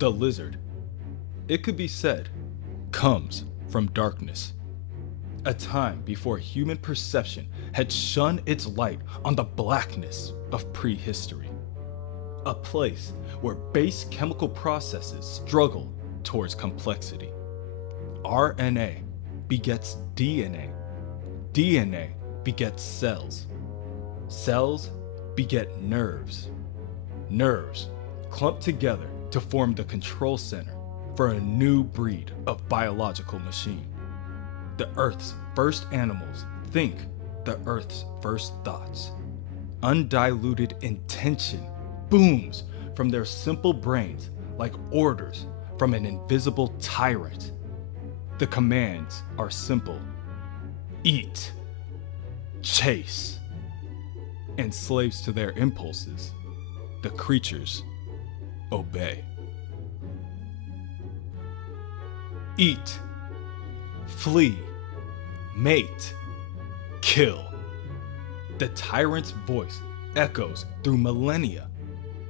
The lizard, it could be said, comes from darkness. A time before human perception had shone its light on the blackness of prehistory. A place where base chemical processes struggle towards complexity. RNA begets DNA. DNA begets cells. Cells beget nerves. Nerves clump together to form the control center for a new breed of biological machine. The Earth's first animals think the Earth's first thoughts. Undiluted intention booms from their simple brains like orders from an invisible tyrant. The commands are simple: eat, chase. And slaves to their impulses, the creatures obey. Eat, flee, mate, kill. The tyrant's voice echoes through millennia,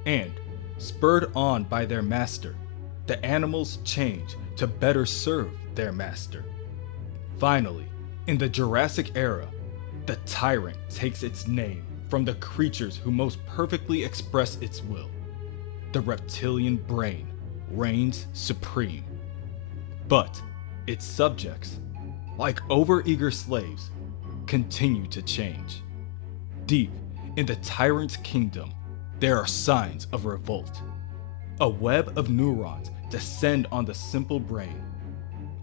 and, spurred on by their master, the animals change to better serve their master. Finally, in the Jurassic era, the tyrant takes its name from the creatures who most perfectly express its will. The reptilian brain reigns supreme. But its subjects, like overeager slaves, continue to change. Deep in the tyrant's kingdom, there are signs of revolt. A web of neurons descend on the simple brain.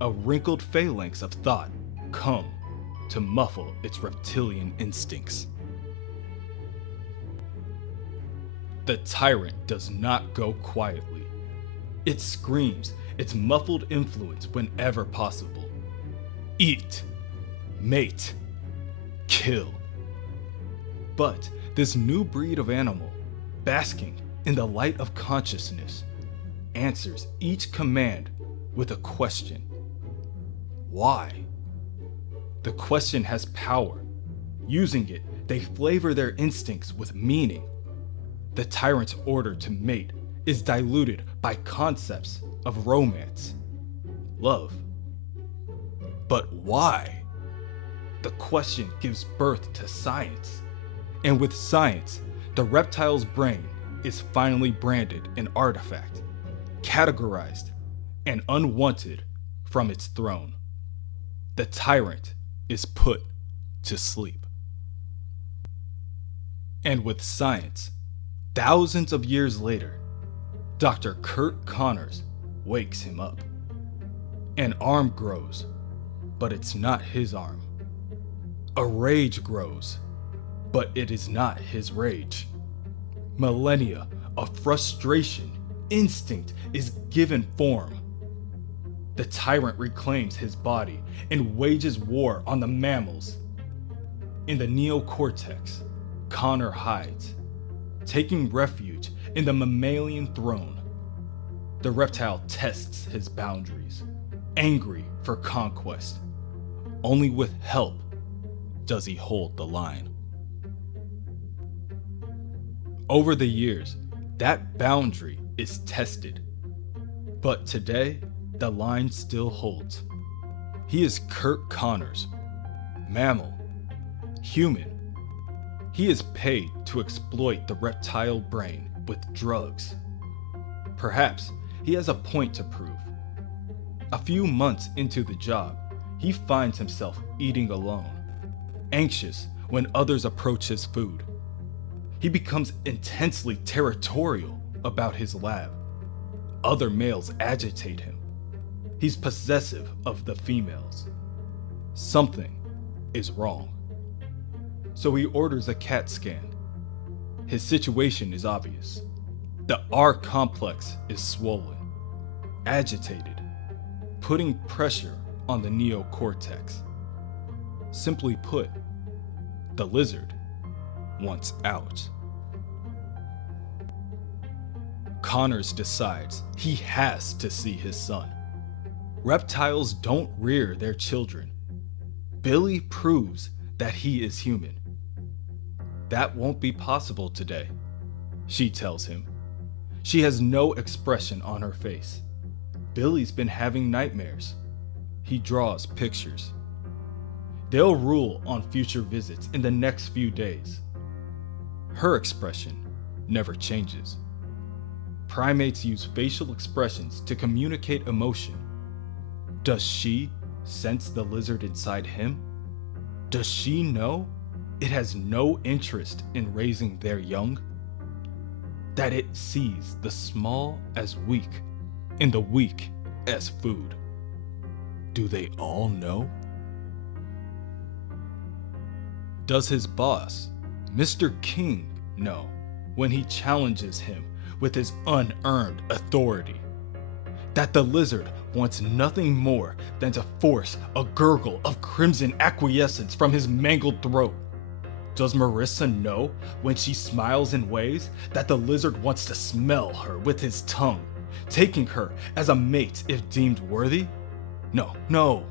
A wrinkled phalanx of thought come to muffle its reptilian instincts. The tyrant does not go quietly. It screams its muffled influence whenever possible. Eat, mate, kill. But this new breed of animal, basking in the light of consciousness, answers each command with a question. Why? The question has power. Using it, they flavor their instincts with meaning. The tyrant's order to mate is diluted by concepts of romance, love. But why? The question gives birth to science. And with science, the reptile's brain is finally branded an artifact, categorized, and unwanted from its throne. The tyrant is put to sleep. And with science, thousands of years later, Dr. Curt Connors wakes him up. An arm grows, but it's not his arm. A rage grows, but it is not his rage. Millennia of frustration, instinct is given form. The tyrant reclaims his body and wages war on the mammals. In the neocortex, Connor hides, taking refuge in the mammalian throne. The reptile tests his boundaries, angry for conquest. Only with help does he hold the line. Over the years, that boundary is tested. But today, the line still holds. He is Curt Connors, mammal, human. He is paid to exploit the reptile brain with drugs. Perhaps he has a point to prove. A few months into the job, he finds himself eating alone, anxious when others approach his food. He becomes intensely territorial about his lab. Other males agitate him. He's possessive of the females. Something is wrong. So he orders a CAT scan. His situation is obvious. The R complex is swollen, agitated, putting pressure on the neocortex. Simply put, the lizard wants out. Connors decides he has to see his son. Reptiles don't rear their children. Billy proves that he is human. That won't be possible today, she tells him. She has no expression on her face. Billy's been having nightmares. He draws pictures. They'll rule on future visits in the next few days. Her expression never changes. Primates use facial expressions to communicate emotion. Does she sense the lizard inside him? Does she know it has no interest in raising their young? That it sees the small as weak and the weak as food? Do they all know? Does his boss, Mr. King, know when he challenges him with his unearned authority? That the lizard wants nothing more than to force a gurgle of crimson acquiescence from his mangled throat? Does Marissa know when she smiles and waves that the lizard wants to smell her with his tongue, taking her as a mate if deemed worthy? No.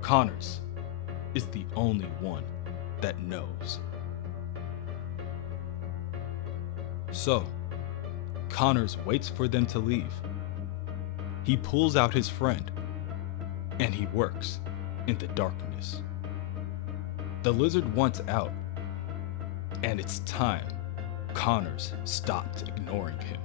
Connors is the only one that knows. So, Connors waits for them to leave. He pulls out his friend, and he works in the darkness. The lizard wants out, and it's time Connors stopped ignoring him.